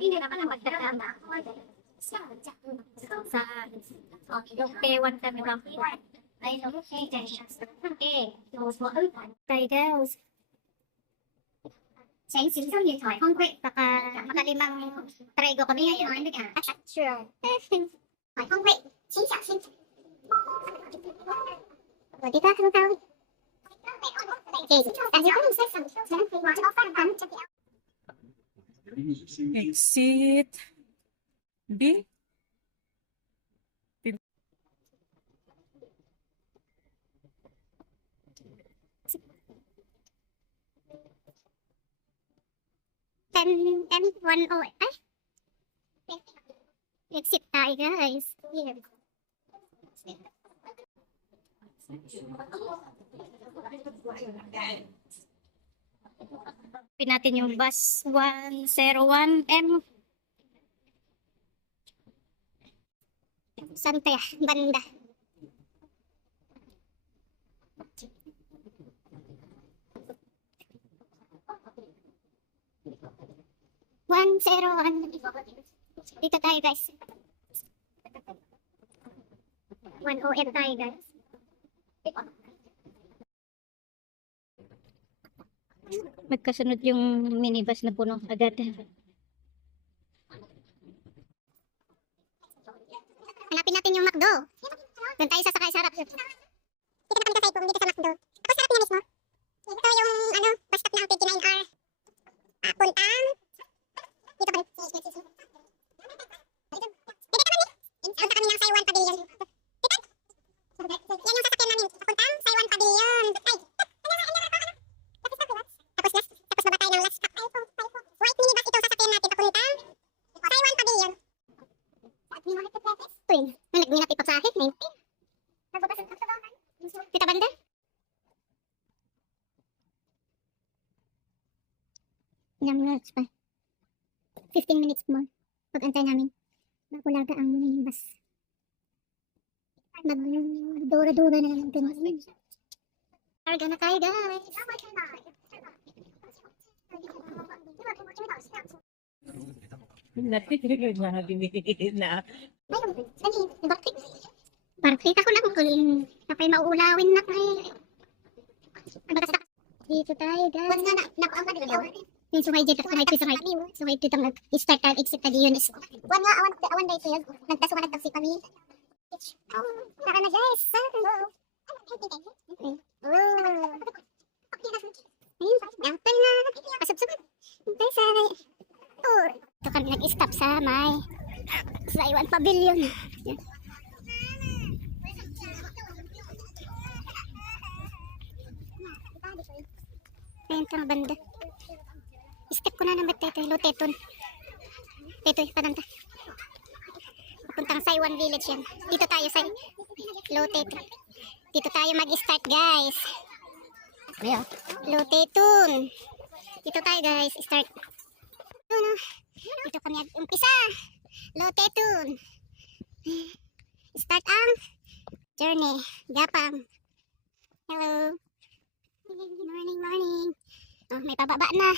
Hindi naman ang magdadama. Sa yung K1 kami lang. Ay, no, okay. Tayo guys. Makalimang trigo kami ngayon. Sure. Di ba? Ano tawag? Exit B. One o ay exit tayo guys. Pin natin yung bus 101M. Saan tayo? Banda. One zero one. Dito tayo guys. 1OM tayo guys. Magkasunod yung minibus na puno agad. Hanapin natin yung McDo. Doon tayo sasakay sa harap. Dito na kami kasay dito sa McDo. Tapos harap niya mismo. Ito yung bus stop ng 29R. Puntang. Dito ba rin? Punta kami ng Saiwan Pavilion. Yan yung sasakyan namin. Puntang Saiwan Pavilion. Ay! Tapos baba tayo ng last stop. White minibus ito sasakyan natin. Papuntang Saiwan Pavilion. Ito yun. Nagminat ipag sa akin. 19. Kita banda? Ilang minutes pa. 15 minutes more. Pag-antay namin. Makulaga ang bus. Magdura-dura na lang natin. Karga na tayo guys. Na. Barkit ako na kung kapay mauulawin na kayo. Dito tayo guys. Yung sungay dito, sungay dito nag-start tayo, exit tayo yun. Awan day ito yun. Nagtaso ka nagtaksi kami. Tara na guys. Apple na. Pasubsubad. Ito kami nag-stop sa may Saiwan Pavilion. Ayan kang banda. Step ko na naman tayo, Loteton. Ito yung pananta. Papuntang Saiwan Village yan. Dito tayo sa Loteton. Dito tayo mag-start guys. Loteton. Dito tayo guys, start. Dito kami umpisa. Loteton. Start ang journey. Gapang. Hello. Morning. Oh, may pababa na.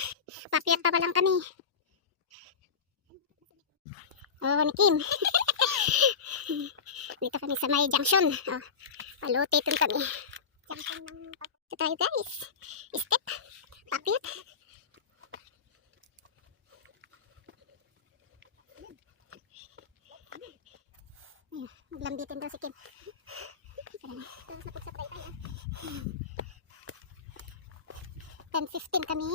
Papiat pa lang kami. Oh, ni Kim. Dito kami sa may junction. Oh, Loteton kami. Ito tayo guys. Step. Papiat. Naglambitin daw si Kim. Tapos napugsapay tayo. 10:15 kami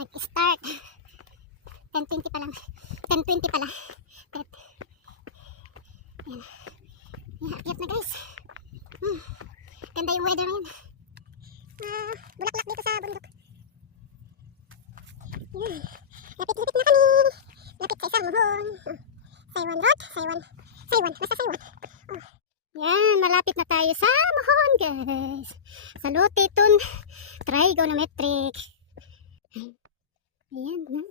nag-start. 10:20 pa lang. 10:20 pala. Ayan. Akyat na guys. Ganda yung weather ngayon. Bulaklak dito sa bundok. Ayan. Lapit-lapit na kami. Lapit sa isang buhon. Saiwan Road. Saiwan. Nasa Saiwan. Yan. Malapit na tayo sa Mohon guys. Sa Loteton Trigonometric. Ayan na.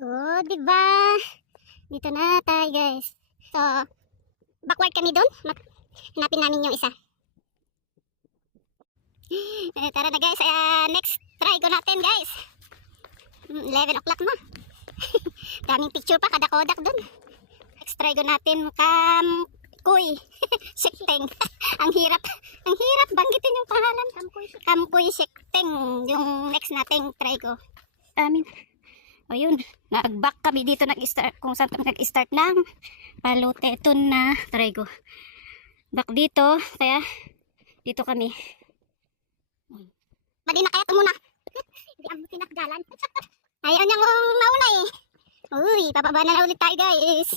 Oh, diba? Dito na tayo guys. So, backward kami doon. Hanapin namin yung isa. Tara na guys. Next trigo natin guys. 11 o'clock na. Daming picture pa, kada kodak dun. Next trigo natin, kamkuy. Sikteng. Ang hirap banggitin yung pangalan. Kamkuy sikteng. Yung next nating trigo. Amin. O yun, nag-back kami dito nag-start, kung saan kami nag-start ng paluteton na trigo. Back dito, kaya dito kami. Mali na kaya ito muna. Hindi ang tinakdalan. Ayaw niyang mauna eh. Uy, pababa na ulit tayo guys.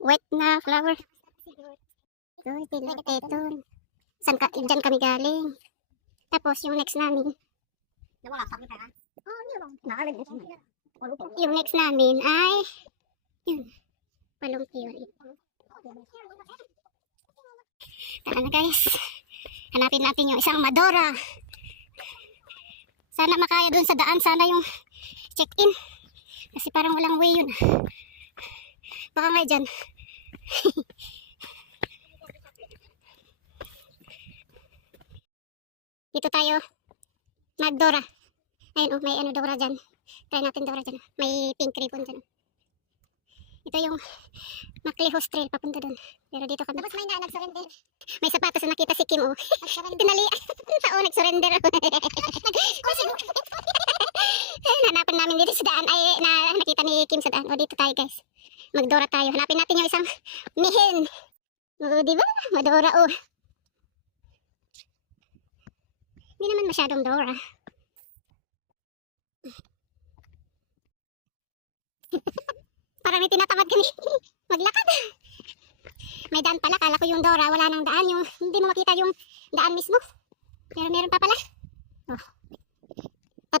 Wet na flower. Uy, paluteton. Diyan kami galing. Tapos yung next namin. Yung next namin ay yun. Palumpio. Tara na guys. Hanapin natin yung isang Madora. Sana makaya dun sa daan. Sana yung check-in. Kasi parang walang way yun. Baka nga dyan. Dito tayo nag-Dora. Ayun may ano Dora dyan. Try natin Dora dyan. May pink ribbon dyan. Ito yung Maclehos Trail papunta dun. Pero dito kami. Tapos may nag-surrender. May sapatos na nakita si Kim oh. Tinali. Oo, nag-surrender. Hanapan namin dito sa daan. Ay, nakita ni Kim sa daan. O, dito tayo guys. Mag-Dora tayo. Hanapin natin yung isang mihin. O, diba? Madora oh. Hindi naman masyadong Dora. Parang may tinatamad kami maglakad. May daan pala. Kala ko yung Dora. Wala nang daan. Yung, hindi mo makita yung daan mismo. Pero meron pa pala. Oh. 3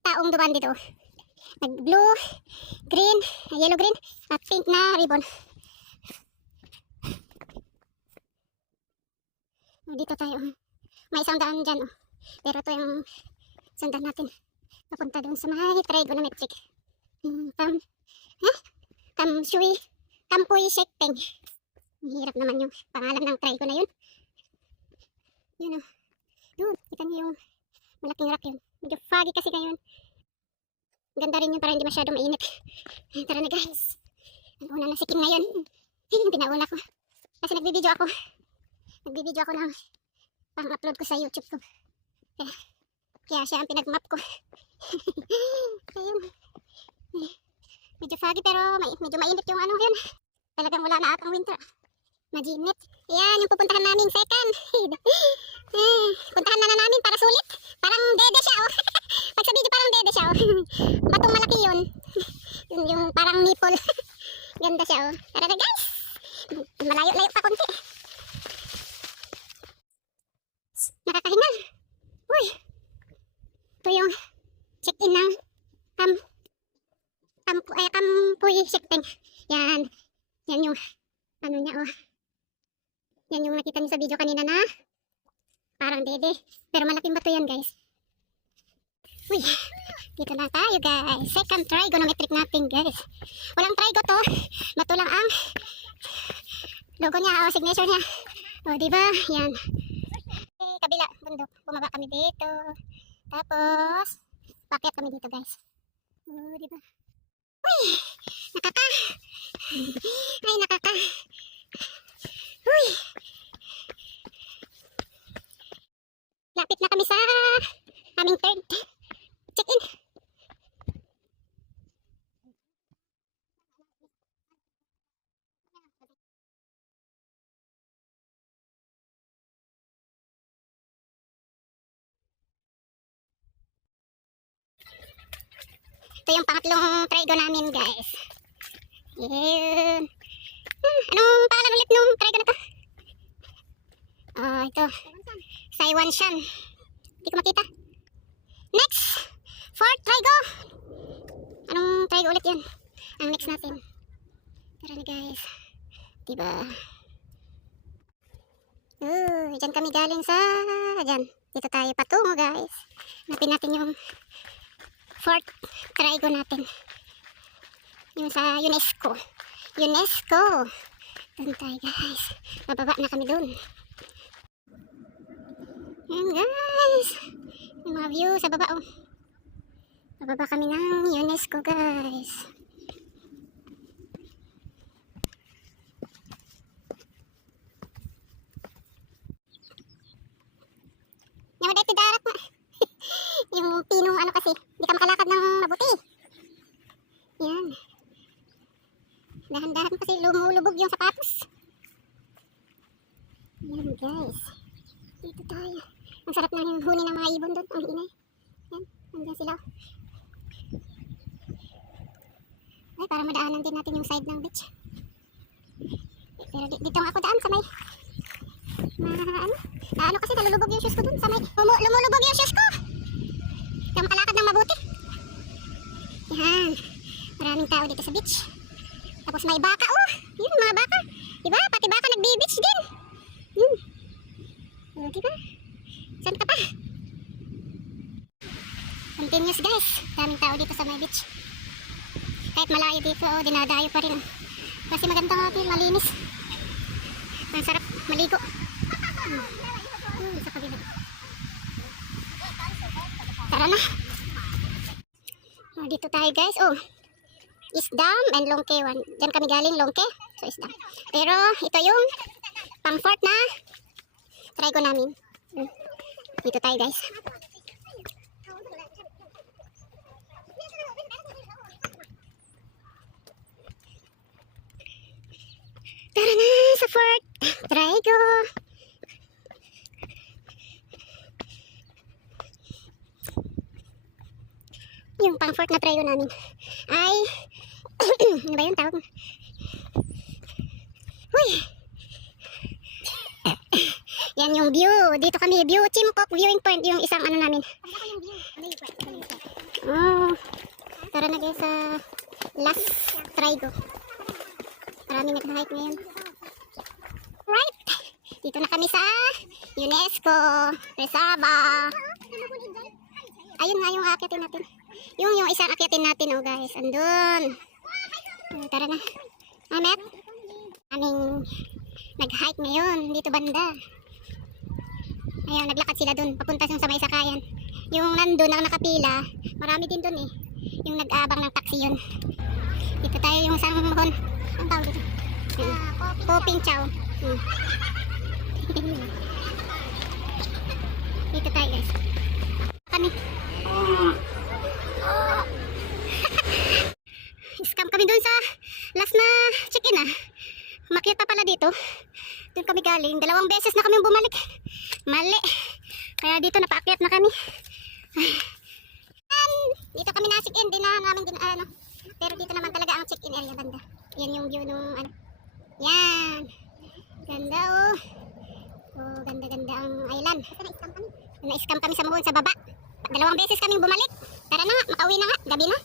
taong dumaan dito. Nag-blue, green, yellow green, at pink na ribbon. Oh, dito tayo. May isang daan dyan. Oh. Pero ito yung sundan natin. Papunta dun sa may trigonometric. Kampuy Sikteng. Hirap naman yung pangalan ng trigo na yun. Yun o. Doon, kita niyo yung malaking rock yun. Medyo foggy kasi ngayon. Ganda rin yun para hindi masyadong mainit. Tara na guys. Nauna na si Kim ngayon. Pinauna ko. Kasi nagbibideo ako. Nagbibideo ako ng pang-upload ko sa YouTube ko. Kaya siya ang pinag-map ko. Ayun. Medyo foggy pero medyo mainit yung ano yun. Talagang wala na atang winter. Majinit. Yan yung pupuntahan namin second. Puntahan na namin para sulit. Parang dede siya oh. Pag sa video parang dede siya oh. Batong malaki yun. Yun yung parang nipple. Ganda siya oh. Tara na guys. Malayo-layo pa konti. Nakakahingal. Uy. Ito yung check-in ng Kampuy Sikteng. Yan. Yan yung ano niya oh. Yan yung nakita niyo sa video kanina na parang dede. Pero malaking bato yan guys. Uy. Dito na tayo guys. Second trigonometric natin guys. Walang trigo to. Bato lang ang logo niya o signature niya. O diba? Yan. Kabila bundok. Bumaba kami dito. Tapos pakyat kami dito guys. O diba? Uy! Nakaka! Ay nakaka! Uy! Lapit na kami sa aming third check-in. Ito yung pangatlong trigo namin guys. Yun. Anong pangalan ulit nung trigo na to? Ito. Saiwan Shan. Hindi ko makita. Next. Fourth trigo. Anong trigo ulit yun? Ang next natin. Tara na guys. Diba? Dyan kami galing sa... Dyan. Dito tayo patungo guys. Hanapin natin yung fourth trigo natin. Yung sa UNESCO. UNESCO. Doon tayo guys. Bababa na kami doon. Ayan guys. Yung mga view sa baba oh. Pababa kami ng UNESCO, guys. Naman dito darat na. Yung pinong ano kasi, hindi ka makalakad ng mabuti. Yan. Dahan-dahan kasi lumulubog yung sapatos. Yan guys. Dito tayo. Ang sarap ng huni ng mga ibon doon. Ang inay. Yan. Nandiyan sila. Ay, para madaanan din natin yung side ng beach. Pero dito nga ako daan sa may ano kasi nalulubog yung shoes ko dun sa may lumulubog yung shoes ko. Hindi ka makalakad ng mabuti. Yan. Maraming tao dito sa beach. Tapos may baka. Oh, yun mga baka. Diba? Pati baka nagbe-beach din. Yun. O, diba? Saan ka pa? Continuous guys. Daming tao dito sa may beach. Kahit malayo dito, oh, dinadayo pa rin. Kasi maganda nga ito, malinis. Ang sarap maligo. Sa kabila. Tara na. Oh, dito tayo guys. Oh, Isdam and Longkewan. Diyan kami galing, Longke. So, Isdam. Pero, ito yung pang-fort na try ko namin. Dito tayo guys. Tara na sa fort. Try ko. Yung pang-fort na try ko namin ay ano ba yung tawag? Huy! Yan yung view. Dito kami view. Chimkok viewing point yung isang ano namin. Oh. Tara na guys sa last try ko. Maraming nag-hike ngayon. Right! Dito na kami sa UNESCO Reserva. Ayun nga yung akyatin natin. Yung isang akyatin natin, oh guys. Andun. Tara na. Amet. Aming nag-hike ngayon. Dito banda. Ayun, naglakad sila dun. Papunta sa may sakayan. Yung nandun ang nakapila. Marami din dun eh. Yung nag-aabang ng taxi yun. Dito tayo yung isang mohon. Ang tawag dito? Poping chow. Dito tayo guys. Kami. Scam kami dun sa last na check-in ah. Umakyat pa pala dito. Dun kami galing. 2 beses na kami bumalik. Mali. Kaya dito napaakyat na kami. Dito kami na check-in. Dinahan namin din ano. Pero dito naman talaga ang check-in area banda. Yan yung view nung ano. Yan. Ganda oh. Oh, ganda-ganda ang island. Na-scam kami sa muhon sa baba. 2 beses kaming bumalik. Tara na nga, makauwi na nga. Gabi na.